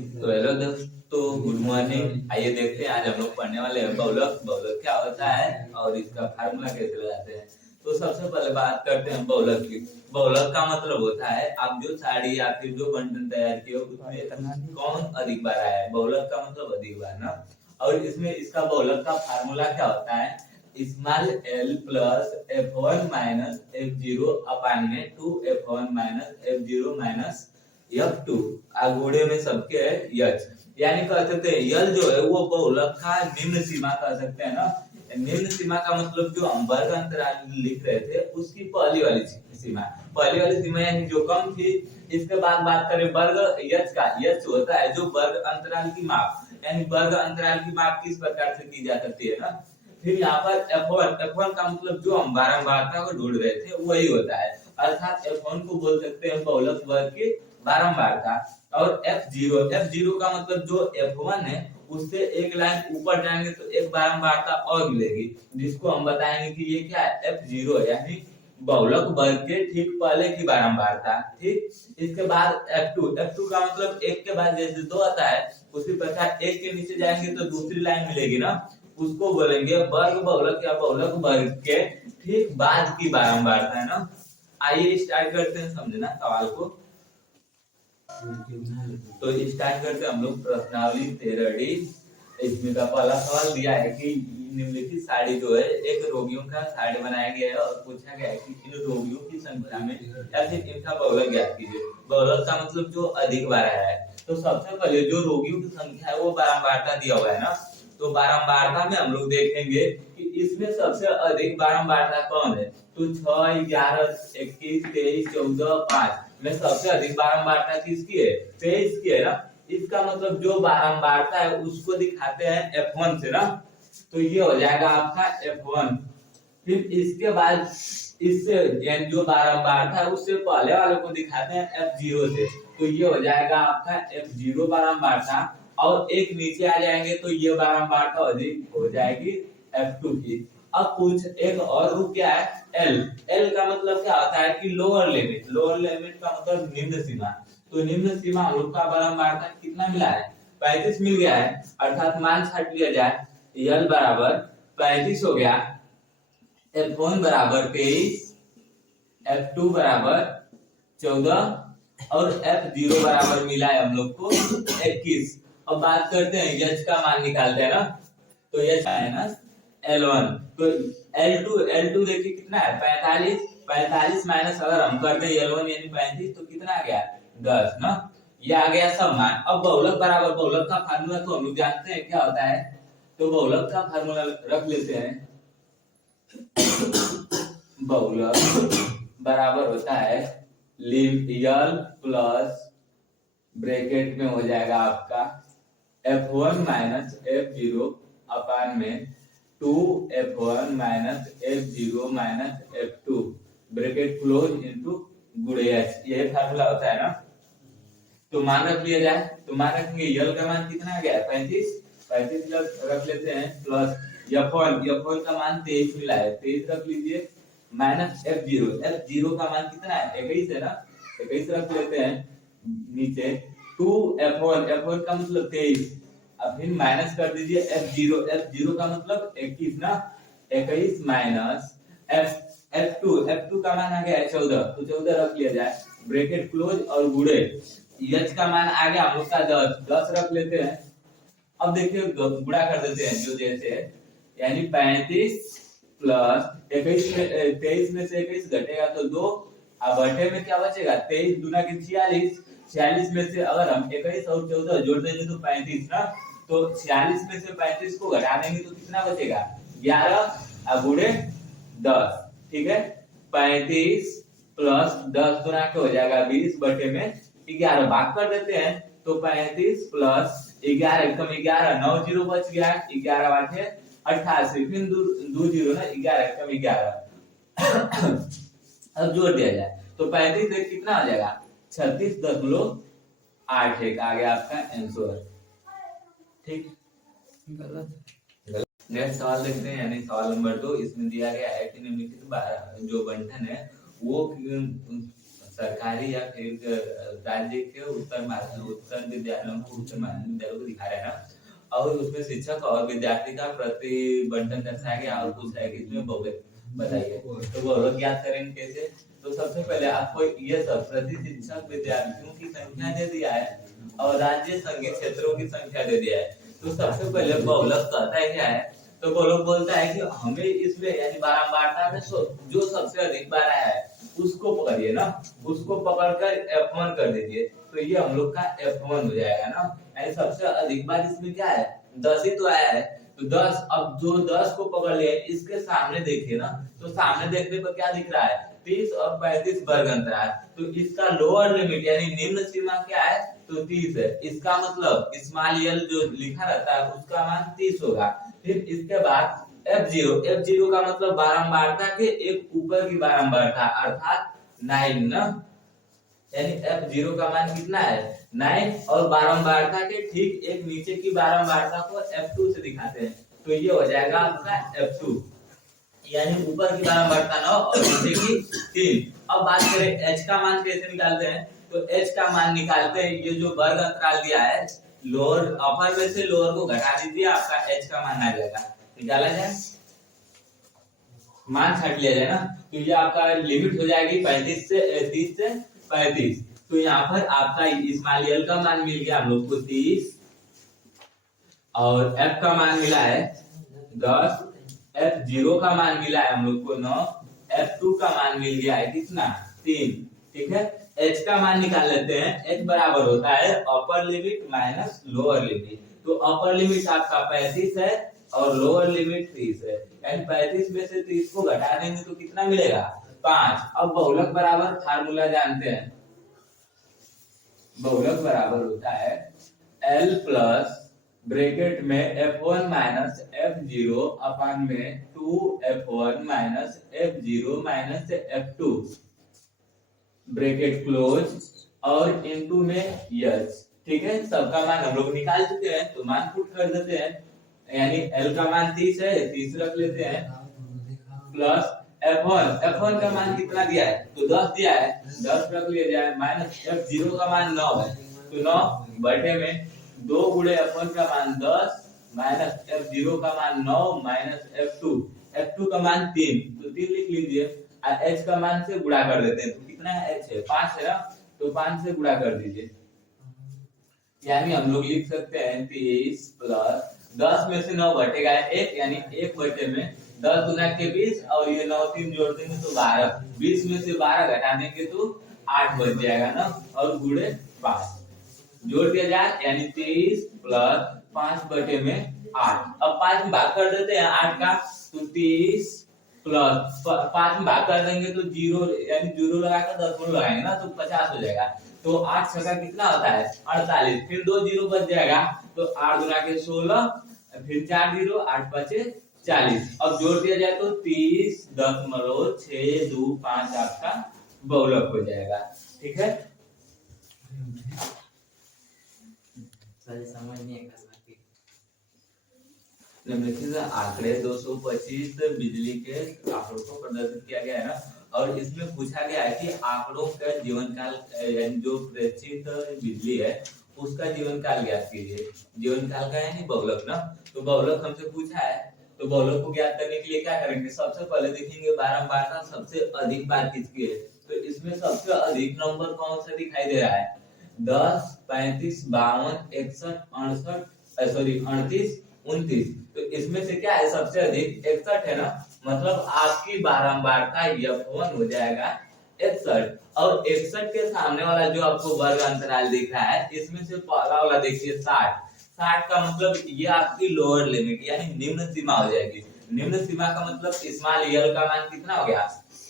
तो हेलो दोस्तों, good morning. आइए देखते हैं आज हम लोग पढ़ने वाले हैं बहुलक। बहुलक क्या होता है और इसका फार्मूला कैसे लगाते हैं। तो सबसे पहले बात करते हैं बहुलक की। बहुलक का मतलब होता है आप जो साड़ी या फिर जो बंटन तैयार किए हो उसमें कौन अधिक बार आया है। बहुलक का मतलब अधिक बार ना। और इसमें इसका बहुलक का फार्मूला क्या होता है, small L plus F1 minus F0 अपान में 2F1 minus F0 minus F2 आगोड़े में सबके है यच, यानी कह सकते हैं यल जो है वो बहुलक का निम्न सीमा कह सकते हैं ना। निम्न सीमा का मतलब जो हम वर्ग अंतराल लिख रहे थे उसकी पहली वाली सीमा, पहली वाली सीमा यानी जो कम थी। इसके बाद बात करें वर्ग यच का, यच होता है जो वर्ग अंतराल की माप, यानी वर्ग अंतराल की माप किस प्रकार से की जा सकती है ना। फिर यहाँ पर F1 का मतलब जो हम बारंबारता को ढूंढ रहे थे वही होता है, अर्थात F1 को बोल सकते हैं बहुलक वर्ग की बारंबारता। और F0 का मतलब जो F1 है उससे एक लाइन ऊपर जाएंगे तो एक बारंबारता और मिलेगी, जिसको हम बताएंगे कि ये क्या है, F0 यानी बहुलक वर्ग के ठीक पहले की बारंबारता। ठीक, इसके बाद F2 का मतलब एक के बाद जैसे दो आता है उसी प्रकार एक के नीचे जाएंगे तो दूसरी लाइन मिलेगी ना, उसको बोलेंगे वर्ग बहुलक या बहुलक वर्ग के ठीक बाद की बारंबारता है ना। आइए स्टार्ट करते हैं समझना सवाल को। तो स्टार्ट करते हम लोग प्रश्नावली 13D। इसमें का पहला सवाल दिया है कि निम्नलिखित साड़ी जो है एक रोगियों का साड़ी बनाया गया है और पूछा गया है कि इन रोगियों की संख्या में या फिर इनका बहुलक ज्ञात कीजिए। बहुलक का मतलब जो अधिक बार आया है। तो सबसे पहले जो रोगियों की संख्या है वो बारंबारता दिया हुआ है ना, तो बारंबारता में हम लोग देखेंगे कि इसमें सबसे अधिक बारंबारता कौन है। तो 6, 11, 21, 23, 14, 5 में सबसे अधिक बारंबारता किसकी है, 23 की है ना। इसका मतलब जो बारंबारता है उसको दिखाते हैं F1 से ना, तो ये हो जाएगा आपका F1। फिर इसके बाद इससे यानी जो बारंबारता है उससे पहले वाले को दिखाते हैं F0 से, तो ये हो जाएगा आपका F0 बारंबारता। और एक नीचे आ जाएंगे तो ये बारंबारता अधिक हो जाएगी F2 की। अब कुछ एक और रूप क्या है, L का मतलब क्या होता है कि लोअर लिमिट, लोअर लिमिट का मतलब निम्न सीमा। तो निम्न सीमा हम लोग का बारंबारता कितना मिला है, 35 मिल गया है, अर्थात मान छाट लिया जाए L बराबर 35 हो गया, F1 बराबर 23, F2 बराबर 14 और F0 बराबर मिला है हम लोग को 21। अब बात करते हैं यच का मान निकालते हैं ना, तो यच माइनस L1, तो L2 देखिए कितना है 45 माइनस अगर हम करते हैं L1 यानी 35 तो कितना आ गया 10 ना, ये आ गया सब मान। अब बहुलक बराबर बहुलक का फार्मूला तो हम लोग जानते हैं क्या होता है, तो बहुलक का फार्मूला रख लेते हैं। बहुलक बराबर होता है L प्लस ब्रैकेट में हो जाएगा आपका F1 माइनस F0 अपान में 2F1 minus F0 minus F2 bracket close into गुणे h, ये फार्मूला होता है ना। तो मान रख लिया जाए, तो मान रखेंगे यल का मान कितना आ गया 35 रख लेते हैं, प्लस F1 का मान 23 मिला है, 23 रख लीजिए, माइनस F0 का मान कितना है 21 है ना, 21 रख लेते हैं नीचे, 2F1 का मतलब 23, अब फिर माइनस कर दीजिए F0 का मतलब 21 ना, 21 माइनस F2 का मान आ गया 14, तो 14 रख लिया जाए, ब्रैकेट क्लोज और गुणे यच का मान आ गया हम लोग का 10 रख लेते हैं। अब देखिए गुणा कर देते हैं जो जैसे है, यानी 35 प्लस 23 में से 21 घटेगा तो 2, अब बटे में क्या बचेगा 23 दूना के 46 में से अगर हम 21 और 14 जोड़ देंगे तो 35 ना, तो 46 में से 35 को घटा देंगे तो कितना बचेगा 11 गुणे 10। ठीक है, 35 प्लस 10 दूना के हो जाएगा 20 बटे में 11 भाग कर देते हैं, तो 35 प्लस 11 कम 11 9 जीरो बच गया, 11 बाटे 88, फिर 2 जीरो ना 11 कम 11 अब जोड़ दिया जाए तो 35 से कितना आ जाएगा 36.81 आ गया आपका आंसर। ठीक, नेक्स्ट सवाल देखते हैं, यानी सवाल नंबर 2। इसमें दिया गया है कि निम्नलिखित जो बंटन है वो सरकारी या फिर राज्य के उत्तर विद्यालयों को उच्च माध्यमिक विद्यालयों को दिखा रहे हैं ना। और उसमें शिक्षक और विद्यार्थी का प्रतिबंधन दर्शाया गया और पूछा है कि इसमें बहुलक बताइए। तो बहुलक ज्ञात करेंगे कैसे? तो सबसे पहले आपको ये सब प्रति शिक्षक विद्यार्थियों की संख्या दे दिया है और राज्य संघीय क्षेत्रों की संख्या दे दिया है। तो सबसे पहले बहुलक कहता है क्या है? तो बहुलक बोलता है कि हमें इसमें यानी बारंबारता में जो सबसे अधिक बार आया है उसको पकड़िए ना, उसको पकड़कर F1 कर दीजिए। तो ये हम लोग का F1 हो जाएगा ना। यानी सबसे अधिक बार इसमें क्या है? 10 ही तो आया है। तो 10, अब जो 10 को पकड़ लिया इसके सामने देखिए ना, तो सामने देखने पर क्या दिख रहा है? 30 और 35 वर्ग अंतराल। तो इसका लोअर लिमिट यानी निम्न सीमा क्या है? तो 30 है। इसका मतलब स्मॉल यल जो लिखा रहता है उसका मान 30 होगा। फिर इसके बाद F0 का मतलब बारंबारता के एक ऊपर की बारंबारता अर्थात 9 ना। यानी F0 का मान कितना है? 9 और बारंबारता के ठीक एक नीचे की बारंबारता को F2 से दिखाते हैं। तो ये हो जाएगा आपका F2 यानी ऊपर की बारंबारता 9 और नीचे की 3। अब बात करें H का मान कैसे निकालते हैं? तो H का मान निकालते हैं, ये जो वर्ग अंतराल दिया है लोअर अपर में से लोअर को घटा दीजिए, आपका H का मान आ जाएगा। निकाला जाए, मान छाट लिया जाए ना। तो ये आपका लिमिट हो जाएगी 30 से 35। तो यहाँ पर आपका इस्माइलियल का मान मिल गया हम लोग को 30 और F का मान मिला है 10, F0 का मान मिला है हम लोग को 9, F2 का मान मिल गया है कितना? 3। ठीक है, H का मान निकाल लेते हैं। H बराबर होता है upper limit minus lower limit. तो अपर लिमिट आपका 35 है और लोअर लिमिट 30 है। यानी 35 में से 30 को घटा देंगे तो कितना मिलेगा? 5। अब बहुलक बराबर फार्मूला जानते हैं। बहुलक बराबर होता है L प्लस ब्रैकेट में F1 माइनस F0 अपान में 2F1 minus F0 minus F2 bracket close और इनटू में यस। ठीक है, सबका मान हम लोग निकाल चुके हैं तो मान पुट कर देते हैं। यानी L का मान 30 है, 30 रख लेते हैं प्लस F1 का मान कितना दिया है? तो 10 दिया है, 10 रख लिया जाए माइनस F0 का मान 9 है। तो 9 बटे में 2 गुणे F1 का मान 10 माइनस F0 का मान 9 माइनस F2 का मान 3। तो 3 लिख लीजिए और H का मान से गुणा कर देते हैं। तो कितना है? H है 5 है ना, तो 5 से गुणा कर दीजिए। यानी हम लोग लिख सकते हैं 30 प्लस 10 में से 9 घटेगा 1 यानी 1 बटे में 10 गुना के 20 और ये 9 3 जोड़ देंगे तो 12। 20 में से 12 घटा देंगे तो 8 बच जाएगा ना और गुणे 5 जोड़ दिया जाए यानी 23 प्लस 5 बटे में 8। अब 5 में भाग कर देते हैं 8 का, तो 23 प्लस 5 में भाग कर देंगे तो 0 यानी 0 लगाकर 10 लगाएंगे ना तो 50 हो जाएगा। तो 8 छक्का कितना होता है? 48। फिर 2 0 बच जाएगा तो 8 गुना के 16 फिर 4 0 8 बचे 40। अब जोड़ दिया जाए तो 30.625 आपका बहुलक हो जाएगा। ठीक है, आंकड़े 225 बिजली के आंकड़ों को प्रदर्शित किया गया है ना। और इसमें पूछा गया है कि आंकड़ों का जीवन काल जो प्रेषित बिजली है उसका जीवन काल ज्ञात कीजिए। जीवन काल का यानी बहुलक ना। तो बहुलक हमसे पूछा है, तो बहुलक को ज्ञात करने के लिए क्या करेंगे? सबसे पहले देखेंगे बारंबारता सबसे अधिक बार किसकी है। तो इसमें सबसे अधिक नंबर कौन सा दिखाई दे रहा है? 10, 35, 52, 61, 68 38, 29। तो इसमें से क्या है सबसे अधिक? 61 है ना, मतलब आपकी बारंबारता F1 हो जाएगा 61। और 61 के सामने वाला जो आपको वर्ग अंतराल दिख रहा है इसमें से पहला वाला देखिए 60। 60 का मतलब ये आपकी लोअर लिमिट यानी निम्न सीमा हो जाएगी। निम्न सीमा का मतलब स्मॉल यल का मान कितना हो गया?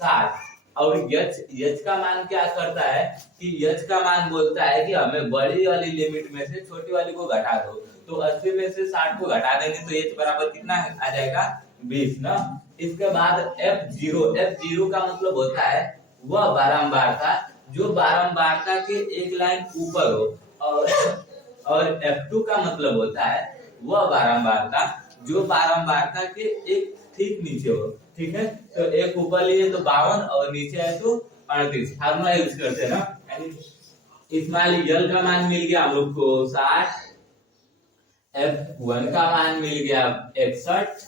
60। और यच का मान क्या करता है कि यच का मान बोलता है कि हमें बड़ी वाली लिमिट में से छोटी वाली को घटा दो। तो 80 में से 60 को घटा देंगे तो एच बराबर कितना आ जाएगा? 20 ना। इसके बाद F0 का मतलब होता है वह बारंबारता जो बारंबारता के एक लाइन ऊपर हो और F2 का मतलब होता है वह बारंबारता जो बारंबारता के एक ठीक नीचे हो। ठीक है, तो एक ऊपर लिए तो 52 और नीचे है तो 38 फार्मूला यूज करते हैं ना, यानी इस्माइल यल का मान मिल गया हम लोग को 60, F1 का मान मिल गया 61,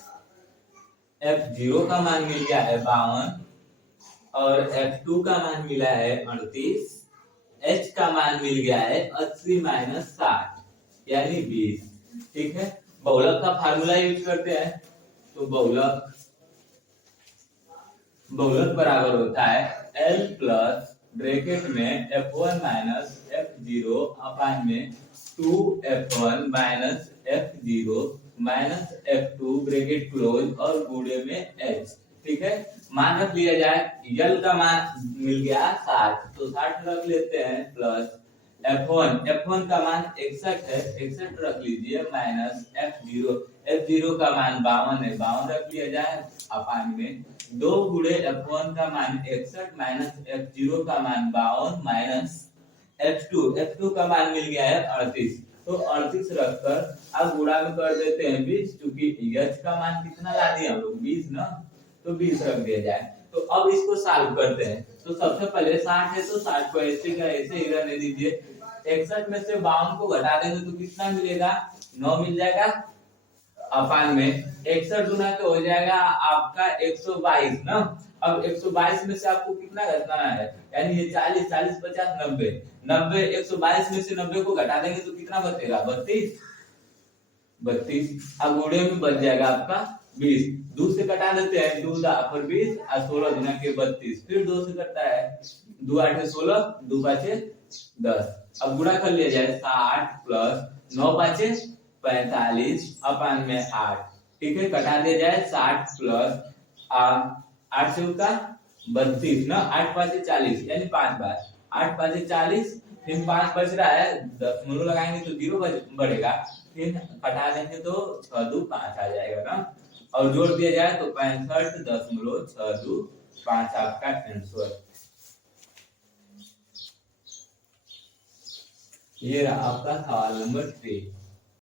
F0 का मान मिल गया है 52 और F2 का मान मिला है 38, H का मान मिल गया है 80 माइनस 60 यानी 20। ठीक है, बहुलक का फार्मूला यूज करते हैं, तो बहुलक बराबर होता है L प्लस ब्रैकेट में F1 माइनस F0 अपान में 2F1 minus F0 minus F2 bracket close और गुणे में H। ठीक है, मान रख लिया जाए, यल का मान मिल गया 60 तो 60 रख लेते हैं प्लस F1 का मान 61 है, 61 रख लीजिए माइनस F0 का मान 52 है, 52 रख लिया जाए अपान में 2 गुणे F1 का मान 61 माइनस F0 का मान 52 माइनस F2 का मान मिल गया है 38, तो 38 रखकर अब गुणा में कर देते हैं 20, क्योंकि H का मान कितना ला दिए हम लोग 20 ना, तो 20 रख दिया जाए। तो अब इसको सॉल्व करते हैं, तो सबसे पहले 60 है तो 60 को ऐसे का ऐसे ही रहने दीजिए, 61 में से 52 को घटा देंगे तो कितना मिलेगा 9 मिल जाएगा अपान में 61 गुना तो हो जाएगा आपका 122 ना। अब 122 में से आपको कितना घटाना है, यानी ये 40 40 50 90 90 122 में से 90 को घटा देंगे तो कितना बचेगा 32। अब गुणे में बच जाएगा आपका 20, 2 से कटा देते हैं, 2 दा पर 20 और 16 गुना के 32, फिर 2 से कटता है, 2 8 16, 2 5 10। अब गुणा कर लिया जाए 60 प्लस 9 5 45 अपान में 8। ठीक है, कटा दिया जाए 60 प्लस 8 से का 32 ना, 8 5 40 यानी 5 बार 8 5 40, फिर 5 बच रहा है, 10 मूल लगाएंगे तो 0 बढ़ेगा, फिर कटा देंगे तो 6 2 5 आ जाएगा ना, और जोड़ दिया जाए तो 65 10 2 5 आपका आंसर। ये रहा आपका सवाल नंबर 3।